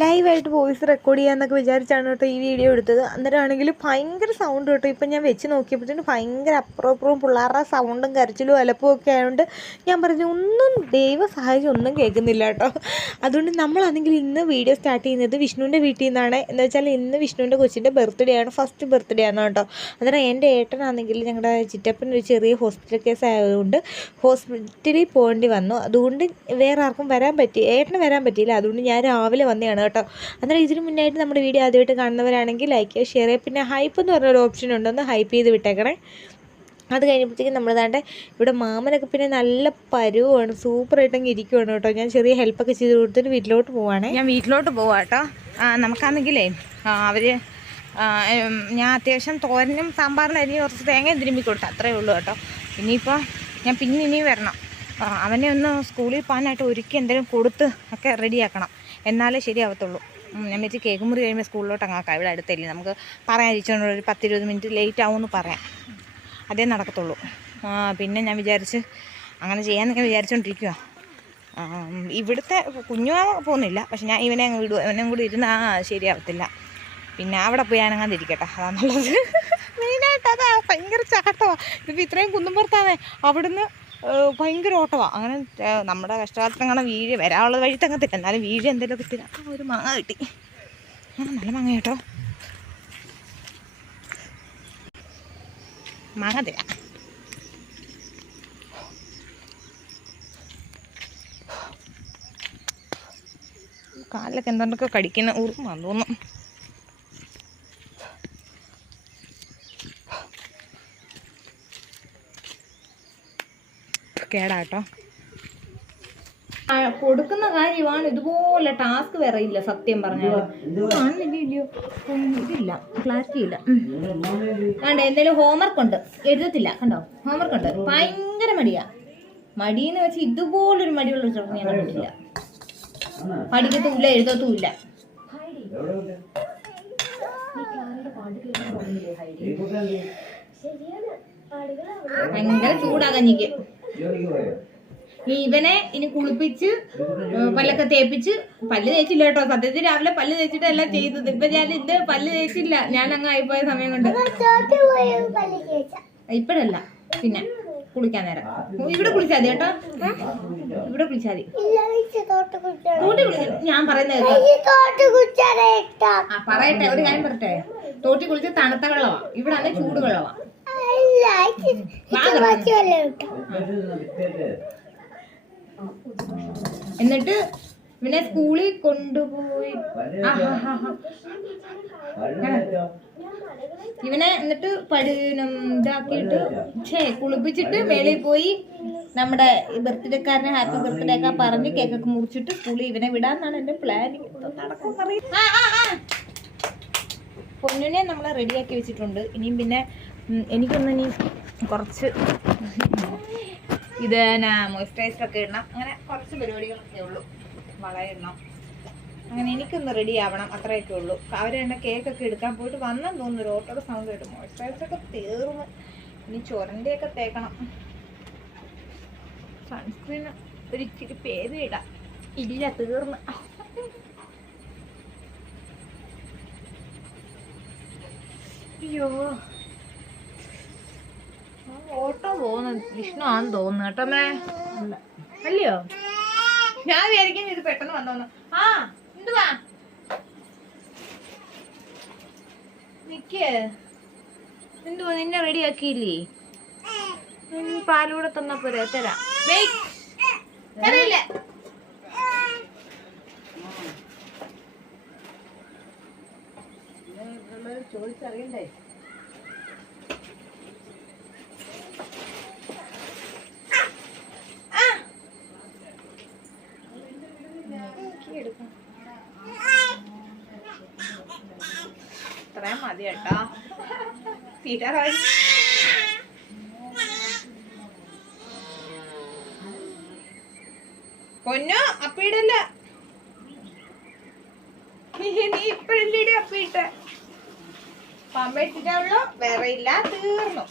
ലൈവായിട്ട് voice record ചെയ്യാമെന്നൊക്കെ വിചാരിച്ചാണ് കേട്ടോ ഈ വീഡിയോ എടുത്തത്. അന്നേരമാണെങ്കിൽ ഭയങ്കര സൗണ്ട് കേട്ടോ. ഇപ്പം ഞാൻ വെച്ച് നോക്കിയപ്പോഴത്തേന് ഭയങ്കര അപ്പുറവും പിള്ളേരുടെ സൗണ്ടും കരച്ചിലും അലപ്പും ഒക്കെ ആയതുകൊണ്ട് ഞാൻ പറഞ്ഞു ഒന്നും ദൈവം സഹായിച്ച് ഒന്നും കേൾക്കുന്നില്ല കേട്ടോ. അതുകൊണ്ട് നമ്മളാണെങ്കിൽ ഇന്ന് വീഡിയോ സ്റ്റാർട്ട് ചെയ്യുന്നത് വിഷ്ണുവിൻ്റെ വീട്ടിൽ നിന്നാണ്. എന്ന് വെച്ചാൽ ഇന്ന് വിഷ്ണുവിൻ്റെ കൊച്ചിൻ്റെ ബർത്ത്ഡേ ആണ്, ഫസ്റ്റ് ബർത്ത്ഡേ ആണ് കേട്ടോ. അന്നേരം എൻ്റെ ഏട്ടനാണെങ്കിൽ ഞങ്ങളുടെ ചിറ്റപ്പൻ ഒരു ചെറിയ ഹോസ്പിറ്റൽ കേസ് ആയതുകൊണ്ട് ഹോസ്പിറ്റലിൽ പോകേണ്ടി വന്നു. അതുകൊണ്ട് വേറെ ആർക്കും ഏട്ടന് വരാൻ പറ്റിയില്ല. അതുകൊണ്ട് ഞാൻ രാവിലെ വന്നതാണ് കേട്ടോ. അന്നേരം ഇതിന് മുന്നായിട്ട് നമ്മുടെ വീഡിയോ ആദ്യമായിട്ട് കാണുന്നവരാണെങ്കിൽ ലൈക്ക് ചെയ്യുക, ഷെയർ ചെയ്യുക. പിന്നെ ഹൈപ്പ് എന്ന് പറഞ്ഞൊരു ഓപ്ഷൻ ഉണ്ടെന്ന് ഹൈപ്പ് ചെയ്ത് വിട്ടേക്കണേ. അത് കഴിഞ്ഞപ്പോഴത്തേക്കും നമ്മളതാണ്ട് ഇവിടെ മാമനൊക്കെ പിന്നെ നല്ല പരുവാണ്, സൂപ്പറായിട്ടങ്ങ് ഇരിക്കുവാണ് കേട്ടോ. ഞാൻ ചെറിയ ഹെൽപ്പൊക്കെ ചെയ്ത് കൊടുത്തിട്ട് വീട്ടിലോട്ട് പോവാണ്. ഞാൻ വീട്ടിലോട്ട് പോവാം കേട്ടോ. നമുക്കാണെങ്കിലേ ഞാൻ അത്യാവശ്യം തോരനും സാമ്പാറിനും അരിഞ്ഞ് കുറച്ച് തേങ്ങ തിരുമ്പി കൊടുത്തു, അത്രയേ ഉള്ളൂ കേട്ടോ. ഇനിയിപ്പോൾ ഞാൻ ഇനിയും വരണം. അവനെ ഒന്ന് സ്കൂളിൽ പോകാനായിട്ട് ഒരുക്കി എന്തെങ്കിലും കൊടുത്ത് ഒക്കെ റെഡിയാക്കണം, എന്നാലേ ശരിയാവത്തുള്ളൂ. ഞാൻ വെച്ച് കേക്ക് മുറി കഴിയുമ്പോൾ സ്കൂളിലോട്ട് അങ്ങാക്കാം. ഇവിടെ അടുത്തല്ലേ, നമുക്ക് പറയാൻ ഇരിച്ചുകൊണ്ട് ഒരു 10-20 മിനിറ്റ് ലേറ്റ് ആവുമെന്ന് പറയാം, അതേ നടക്കത്തുള്ളൂ. പിന്നെ ഞാൻ വിചാരിച്ച് അങ്ങനെ ചെയ്യാമെന്നൊക്കെ വിചാരിച്ചുകൊണ്ടിരിക്കുക. ഇവിടുത്തെ കുഞ്ഞുമാവ പോകുന്നില്ല, പക്ഷെ ഞാൻ ഇവനെ അങ്ങ് വിടുക. ഇവനും കൂടി ഇരുന്ന് ശരിയാവത്തില്ല. പിന്നെ അവിടെ പോയി ഞാനങ്ങാതിരിക്കട്ടെ, അതാണുള്ളത്. മെയിനായിട്ട് അതാ ഭയങ്കര ചാട്ടമാണ്. ഇതിപ്പോൾ ഇത്രയും കുന്നുംപുറത്താണേ, അവിടുന്ന് ഭയങ്കര ഓട്ടമാണ്. അങ്ങനെ നമ്മുടെ കഷ്ടകാലത്തിന് അങ്ങനെ വരാനുള്ള വഴി തങ്ങത്തില്ല, എന്നാലും എന്തെങ്കിലുമൊക്കെ കിട്ടില്ല. അപ്പോൾ ഒരു മാങ്ങ കിട്ടി, നല്ല മാങ്ങ കേട്ടോ. മാങ്ങ തരാം. കാലിലൊക്കെ എന്തൊക്കെ കടിക്കുന്ന ഉറുമാന്ന് തോന്നുന്നു. കേടാട്ടോ. കൊടുക്കുന്ന കാര്യമാണ്, ഇതുപോലെ ടാസ്ക് വേറെ ഇല്ല സത്യം പറഞ്ഞാൽ. കാണുന്നില്ലയോ, ഇതില്ല, ക്ലാരിറ്റി ഇല്ല. കണ്ടോ, എന്തെങ്കിലും ഹോംവർക്ക് ഉണ്ട്, എഴുതത്തില്ല. കണ്ടോ, ഹോംവർക്ക് ഉണ്ട്, ഭയങ്കര മടിയെന്ന് വെച്ച് ഇതുപോലൊരു മടിയുള്ള ചെറുപ്പം ഞാൻ കണ്ടിട്ടില്ല. പഠിക്കത്തുമില്ല, എഴുതത്തുമില്ല. ഭയങ്കര ചൂടാകഞ്ഞിക്ക്. ഇവനെ ഇനി കുളിപ്പിച്ച് പല്ലൊക്കെ തേപ്പിച്ച്, പല്ല് തേച്ചില്ല കേട്ടോ. സത്യത്തിൽ രാവിലെ പല്ല് തേച്ചിട്ട് എല്ലാം ചെയ്തത്. ഇപ്പൊ ഞാൻ ഇത് പല്ല് തേച്ചില്ല, ഞാൻ അങ്ങ് ആയിപ്പോയ സമയം കൊണ്ട്. ഇപ്പഴല്ല, പിന്നെ കുളിക്കാൻ നേരം ഇവിടെ കുളിച്ചാൽ മതി കേട്ടോ. ഇവിടെ കുളിച്ചാൽ മതി. തോട്ടി കുളിച്ച ഞാൻ പറയുന്നത് പറയട്ടെ, ഒരു കാര്യം പറയട്ടെ. തോട്ടി കുളിച്ച് തണുത്ത വെള്ളമാ, ഇവിടെ ആണ് ചൂട് വെള്ളമാ. എന്നിട്ട് പിന്നെ സ്കൂളിൽ കൊണ്ടുപോയി ഇവനെ എന്നിട്ട് ഇതാക്കിയിട്ട് കുളിപ്പിച്ചിട്ട് മേളിൽ പോയി നമ്മുടെ ബർത്ത്ഡേക്കാരനെ ഹാപ്പി ബർത്ത്ഡേ ഒക്കെ പറഞ്ഞ് കേക്കൊക്കെ മുറിച്ചിട്ട് സ്കൂളിൽ ഇവനെ വിടാന്നാണ് എന്റെ പ്ലാനിങ്. പൊന്നിനെ നമ്മളെ റെഡിയാക്കി വെച്ചിട്ടുണ്ട്. ഇനിയും പിന്നെ എനിക്കൊന്ന് കുറച്ച് ഇത് മോയ്സ്ചറൈസറൊക്കെ ഇടണം, അങ്ങനെ കുറച്ച് പരിപാടികളൊക്കെ ഉള്ളൂ. വളയിടണം, അങ്ങനെ എനിക്കൊന്ന് റെഡി ആവണം, അത്രയൊക്കെ ഉള്ളൂ. അവരെന്നെ കേക്കൊക്കെ എടുക്കാൻ പോയിട്ട് വന്നെന്ന് തോന്നുന്നു. ഒരു ഓട്ടോയുടെ സൗണ്ട് കേട്ട്. മോയ്സ്ചറൈസറൊക്കെ തീർന്ന്, ഇനി ചൊരൻ്റെയൊക്കെ തേക്കണം. സൺസ്ക്രീൻ ഒരിച്ചിരി പേര് ഇടാം, ഇല്ല തീർന്ന്. അയ്യോ, ഓട്ടോ പോകുന്ന വിഷ്ണു ആണെന്ന് തോന്നുന്നു കേട്ടോ. അല്ലയോ, ഞാൻ വിചാരിക്കും ഇത് പെട്ടെന്ന് വന്നോന്ന്. എന്തുവാ നിക്ക്, എന്തുവാ നിന്നെ റെഡി ആക്കിയില്ലേ? പാലൂടെ തന്നാ പോരാ, തരാം. ചോദിച്ചറിയണ്ടേ? ഇത്രയും മതി കേട്ടോ, തീറ്റാറായി. പൊന്നോ അപ്പീടല്ല, നീ ഇപ്പഴല്ലേ അപ്പീട്ട. പമ്പ ഇട്ടിട്ടുള്ളൂ, വേറെ ഇല്ല, തീർന്നു.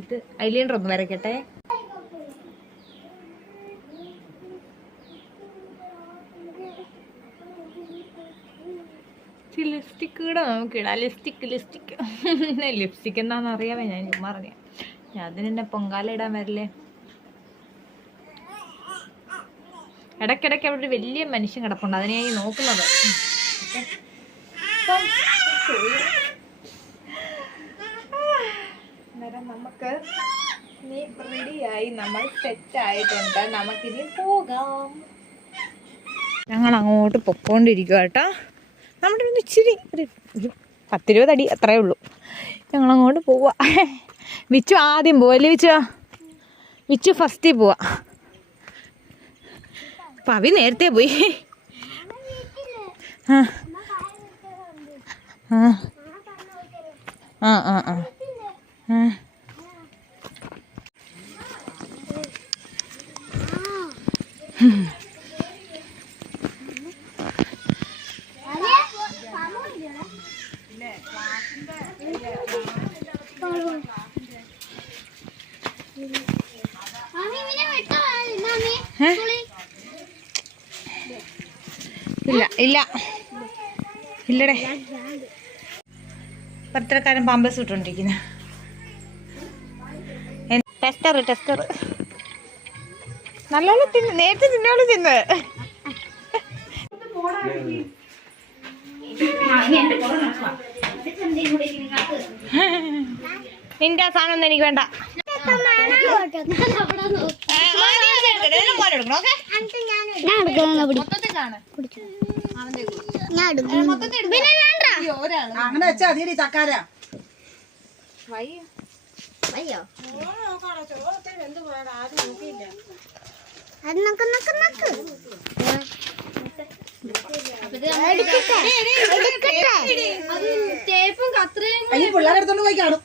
ഇത് ഐലൈനർ ഒന്ന് വരയ്ക്കട്ടെ. ലിപ്സ്റ്റിക് കൂടെ നമുക്കിടാം. ലിപ്സ്റ്റിക് എന്താണെന്ന് അറിയാമേ, ഞാൻ ചുമ്മാ അറിയാം. ഞാൻ അതിനെന്നെ പൊങ്കാല ഇടാൻ വരില്ലേ. ഇടയ്ക്കിടയ്ക്ക് അവിടെ ഒരു വലിയ മനുഷ്യൻ കിടപ്പുണ്ട്, അതിനെ ഞാൻ നോക്കുന്നത്. അന്നേരം നമുക്ക് ഇനി റെഡിയായി, നമ്മൾ സെറ്റായിട്ടുണ്ട്, നമുക്കിനി പോകാം. ഞങ്ങൾ അങ്ങോട്ട് പൊക്കോണ്ടിരിക്കുക കേട്ടോ. നമ്മുടെ ഒരു ഇച്ചിരി ഒരു 10-20 അടി അത്രേ ഉള്ളൂ. ഞങ്ങളങ്ങോട്ട് പോവാ. വിച്ചു ആദ്യം പോവല്ലേ? വിച്ചു ഫസ്റ്റിൽ പോവാ. പവി നേരത്തെ പോയി. ആ ആ ആ ആ ആ ഇല്ല ഇല്ല ഇല്ലടേ. പത്രക്കാരൻ പാമ്പേഴ്സ് ഇട്ടുകൊണ്ടിരിക്കുന്ന ടെസ്റ്റർ നല്ലോണം തിന്ന്, നേരത്തെ തിന്നോളൂ തിന്ന്. നിന്റെ ആ സാധനം ഒന്നും എനിക്ക് വേണ്ട. അങ്ങനെ വെച്ചാ മതി ചക്കാര. പിള്ളേരെ എടുത്തോണ്ട് പോയി കാണും.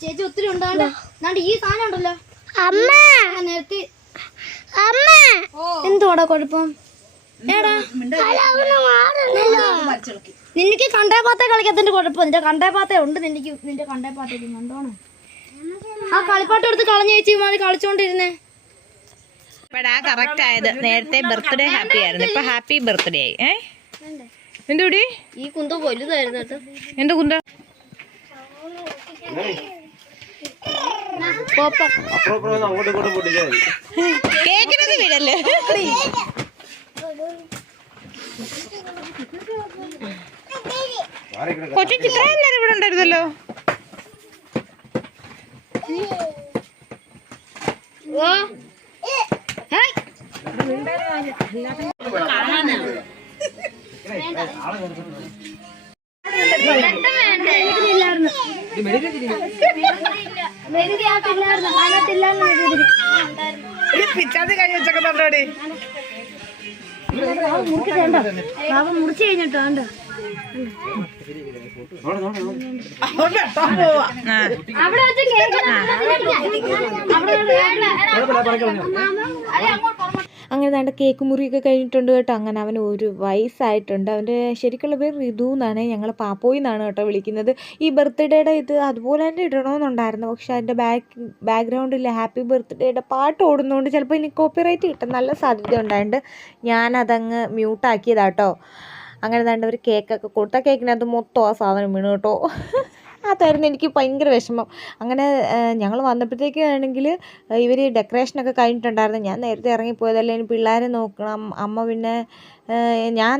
ചേച്ചി ഒത്തിരി ഉണ്ടാണ്ട് ഈ സാധനം ഉണ്ടല്ലോ നേരത്തെ. എന്തോടാ കുഴപ്പം? നിനക്ക് കണ്ടേപ്പാത്ത കളിക്കത്തിന്റെ കുഴപ്പം. നിന്റെ കണ്ടേപ്പാത്ത ഉണ്ട്, നിന്റെ കണ്ടേപ്പാത്തേക്ക് കണ്ടോണം. ആ കളിപ്പാട്ട് എടുത്ത് കളഞ്ഞ ചേച്ചി മാറി കളിച്ചോണ്ടിരുന്നേ. ഇപ്പഴാ കറക്റ്റ് ആയത്. നേരത്തെ ബർത്ത്ഡേ ഹാപ്പി ആയിരുന്നു, ഇപ്പൊ ഹാപ്പി ബർത്ത്ഡേ ആയി. എന്തൂടി ഈ കുന്ത വലുതായിരുന്നു കേട്ടോ. എന്ത് കുന്ത? കേക്കിനത് വീടല്ലേ. കൊച്ചു ചിത്രം എല്ലാരും ഇവിടെ ഉണ്ടായിരുന്നല്ലോ. പിച്ചാത്തി കഴിഞ്ഞ വെച്ചൊക്കെ പറഞ്ഞോടെ മുറിച്ച് കഴിഞ്ഞിട്ടോ. അവിടെ വെച്ച് അങ്ങനെ വേണ്ട കേക്ക് മുറിയൊക്കെ കഴിഞ്ഞിട്ടുണ്ട് കേട്ടോ. അങ്ങനെ അവൻ 1 വയസ്സായിട്ടുണ്ട്. അവൻ്റെ ശരിക്കുള്ള പേര് ഋതു എന്നാണ്, ഞങ്ങൾ പാപ്പോയി എന്നാണ് കേട്ടോ വിളിക്കുന്നത്. ഈ ബർത്ത്ഡേയുടെ ഇത് അതുപോലെ തന്നെ ഇടണമെന്നുണ്ടായിരുന്നു, പക്ഷെ അതിൻ്റെ ബാക്ക്ഗ്രൗണ്ടിൽ ഹാപ്പി ബർത്ത്ഡേയുടെ പാട്ട് ഓടുന്നതുകൊണ്ട് ചിലപ്പോൾ ഇനി കോപ്പിറൈറ്റ് കിട്ടാൻ നല്ല സാധ്യത ഉണ്ടായിട്ടുണ്ട്. ഞാനതങ്ങ് മ്യൂട്ടാക്കിയതാട്ടോ. അങ്ങനെ വേണ്ട ഒരു കേക്കൊക്കെ കൊടുത്ത കേക്കിനകത്ത് മൊത്തം ആ സാധനം വീണു കേട്ടോ. അതായിരുന്നു എനിക്ക് ഭയങ്കര വിഷമം. അങ്ങനെ ഞങ്ങൾ വന്നപ്പോഴത്തേക്കാണെങ്കിൽ ഇവർ ഡെക്കറേഷനൊക്കെ കഴിഞ്ഞിട്ടുണ്ടായിരുന്നു. ഞാൻ നേരത്തെ ഇറങ്ങിപ്പോയതല്ലേ, ഇനി പിള്ളേരെ നോക്കണം. അമ്മ പിന്നെ ഞാൻ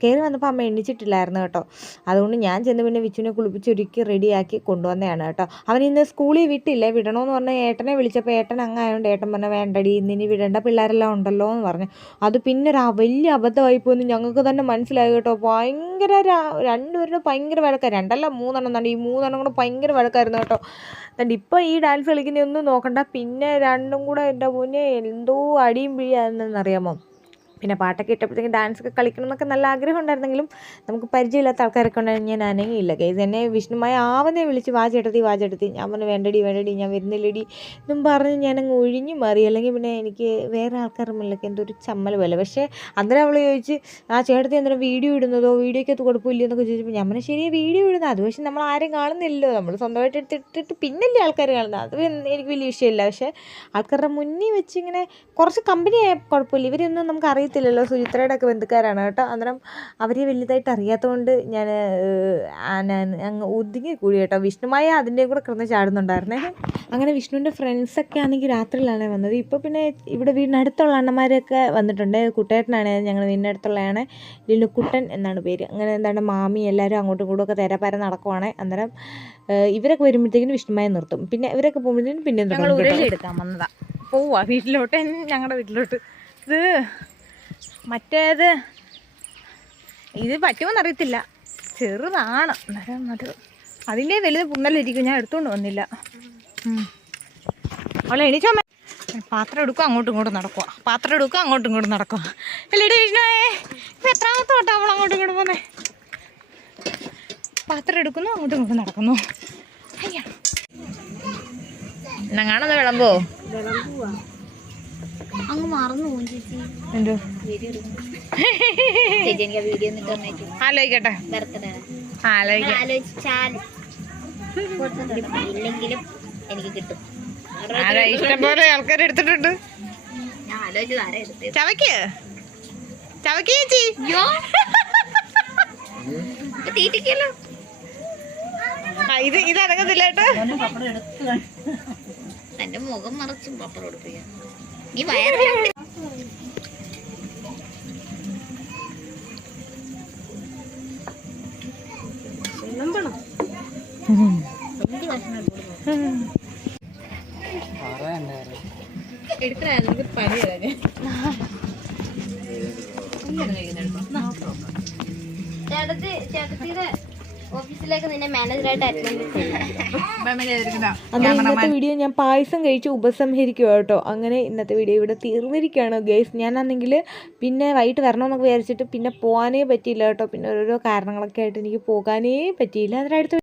കയറി വന്നപ്പോൾ അമ്മ എണ്ണിച്ചിട്ടില്ലായിരുന്നു കേട്ടോ. അതുകൊണ്ട് ഞാൻ ചെന്ന് പിന്നെ വിച്ചുവിനെ കുളിപ്പിച്ചൊരുക്കി റെഡിയാക്കി കൊണ്ടുവന്നതാണ് കേട്ടോ. അവൻ ഇന്ന് സ്കൂളിൽ വിടണമെന്ന് പറഞ്ഞാൽ ഏട്ടനെ വിളിച്ചപ്പോൾ ഏട്ടൻ അങ്ങായതുകൊണ്ട് ഏട്ടൻ പറഞ്ഞാൽ വേണ്ടടി ഇന്നിനി വിടേണ്ട, പിള്ളേരെല്ലാം ഉണ്ടല്ലോ എന്ന് പറഞ്ഞു. അത് പിന്നെ വലിയ അബദ്ധമായി പോയെന്ന് ഞങ്ങൾക്ക് തന്നെ മനസ്സിലായി കേട്ടോ. ഭയങ്കര രണ്ടുപേരുടെ ഭയങ്കര വഴക്കാണ്. 2 അല്ല 3 എണ്ണം. ഈ 3 എണ്ണം കൂടെ ഭയങ്കര വഴക്കായിരുന്നു കേട്ടോ. എന്നിട്ട് ഇപ്പോൾ ഈ ഡാൻസ് കളിക്കുന്നതൊന്നും നോക്കണ്ട. പിന്നെ 2ഉം കൂടെ എൻ്റെ മുന്നേ എന്തോ അടിയും പിഴിയാണെന്നറിയാമോ. പിന്നെ പാട്ടൊക്കെ ഇട്ടപ്പോഴത്തേക്കും ഡാൻസൊക്കെ കളിക്കണം എന്നൊക്കെ നല്ല ആഗ്രഹം ഉണ്ടായിരുന്നെങ്കിലും നമുക്ക് പരിചയമില്ലാത്ത ആൾക്കാരൊക്കെ ഉണ്ടായിരുന്നു. ഞാൻ അനങ്ങിയില്ല ഗൈസ്. എന്നെ വിഷ്ണുമായ ആവനെ വിളിച്ച് വാ ചേട്ടത്തി. ഞാൻ പറഞ്ഞു വേണ്ടടി ഞാൻ വരുന്നില്ലടി എന്നും പറഞ്ഞ് ഞാനങ്ങ് ഒഴിഞ്ഞു മാറി. അല്ലെങ്കിൽ പിന്നെ എനിക്ക് വേറെ ആൾക്കാരുടെ മുന്നിലൊക്കെ എന്തോ ഒരു ചമ്മൽ പോലെ. പക്ഷേ അന്നേരം അവൾ ചോദിച്ച് ആ ചേട്ടത്തി അന്നേരം വീഡിയോ ഇടുന്നതോ വീഡിയോയ്ക്കകത്ത് കുഴപ്പമില്ല എന്നൊക്കെ ചോദിച്ചപ്പോൾ ഞാൻ പറഞ്ഞു ശരി വീഡിയോ ഇടുന്നത്, അത് പക്ഷേ നമ്മൾ ആരും കാണുന്നില്ലല്ലോ, നമ്മൾ സ്വന്തമായിട്ട് എടുത്തിട്ടിട്ട് പിന്നല്ലേ ആൾക്കാർ കാണുന്നത്, അത് എനിക്ക് വലിയ വിഷയമില്ല. പക്ഷേ ആൾക്കാരുടെ മുന്നിൽ വെച്ച് ഇങ്ങനെ കുറച്ച് കമ്പനി ആയാൽ കുഴപ്പമില്ല. ഇവരൊന്നും നമുക്ക് അറിയത്തില്ലല്ലോ, സുചിത്രയുടെ ഒക്കെ ബന്ധുക്കാരാണ് കേട്ടോ. അന്നേരം അവരെ വലുതായിട്ട് അറിയാത്തതുകൊണ്ട് ഞാൻ അങ്ങ് ഒതുങ്ങി കൂടി കേട്ടോ. വിഷ്ണുമായ അതിൻ്റെയും കൂടെ കിടന്ന് ചാടുന്നുണ്ടായിരുന്നേ. അങ്ങനെ വിഷ്ണുവിൻ്റെ ഫ്രണ്ട്സൊക്കെ ആണെങ്കിൽ രാത്രിയിലാണ് വന്നത്. ഇപ്പോൾ പിന്നെ ഇവിടെ വീടിനടുത്തുള്ള അണ്ണന്മാരൊക്കെ വന്നിട്ടുണ്ട്. കുട്ടേട്ടനാണ്, ഞങ്ങൾ വീടിനടുത്തുള്ളതാണ്, ലിലുക്കുട്ടൻ എന്നാണ് പേര്. അങ്ങനെ എന്താണ് മാമി എല്ലാവരും അങ്ങോട്ടും ഇങ്ങോട്ടും ഒക്കെ തെരപ്പര നടക്കുവാണ്. അന്നേരം ഇവരൊക്കെ വരുമ്പോഴത്തേക്കിനും വിഷ്ണുമായ നിർത്തും. പിന്നെ ഇവരൊക്കെ പോകുമ്പോഴത്തേക്കും പിന്നെ ഞങ്ങൾ ഉരുളി എടുക്കാൻ വന്നതാ, പോവാ വീട്ടിലോട്ട്, ഞങ്ങളുടെ വീട്ടിലോട്ട്. ഇത് മറ്റേത് ഇത് പറ്റുമെന്നറിയത്തില്ല, ചെറുതാണ്. അന്നേരം അതിൻ്റെ വലുത് പുന്നലിരിക്കും, ഞാൻ എടുത്തുകൊണ്ട് വന്നില്ല. അവളെ എണീച്ചോ, പാത്രം എടുക്കുക അങ്ങോട്ടും ഇങ്ങോട്ടും നടക്കുക, അല്ലേടി വിഷ്ണുവേ? ഇപ്പം എത്രാമത്തെ തൊട്ടാ അവൾ അങ്ങോട്ടും ഇങ്ങോട്ടും പോന്നേ? പാത്രം എടുക്കുന്നു അങ്ങോട്ടും ഇങ്ങോട്ടും നടക്കുന്നു. അയ്യ എന്നാ കാണുന്ന വിളമ്പോ അങ്ങ് മറന്നു പോകും ചേച്ചി. എന്തോ ചേച്ചി എനിക്ക് വീഡിയോ ആലോചിക്കട്ടെ, ആലോചിച്ചാൽ ഇല്ലെങ്കിലും എനിക്ക് കിട്ടും. ഇഷ്ടം പോലെ ആൾക്കാർ എടുത്തിട്ടുണ്ട്. ഞാൻ ആലോചിച്ചത് ആരാ എടുത്തത്? ചവയ്ക്ക് ചേച്ചി. തീറ്റിക്കല്ലോ. ഇത് അടങ്ങത്തില്ല കേട്ടോ. എന്റെ മുഖം മറച്ചും പപ്പടം കൊടുക്കുക. നീ വയറിലാണ് എടുത്ത പണി ചേട്ടത്തിയുടെ ഓഫീസിലേക്ക് നിന്നെ മാനേജറായിട്ട് അങ്ങനെ ഇന്നത്തെ വീഡിയോ ഞാൻ പായസം കഴിച്ച് ഉപസംഹരിക്കുക കേട്ടോ. അങ്ങനെ ഇന്നത്തെ വീഡിയോ ഇവിടെ തീർന്നിരിക്കുകയാണ് ഗൈസ്. ഞാനാണെങ്കിൽ പിന്നെ വൈകിട്ട് വരണമെന്നൊക്കെ വിചാരിച്ചിട്ട് പിന്നെ പോകാനേ പറ്റിയില്ല കേട്ടോ. പിന്നെ ഓരോരോ കാരണങ്ങളൊക്കെ ആയിട്ട് എനിക്ക് പോകാനേ പറ്റിയില്ല. അതിനടുത്ത്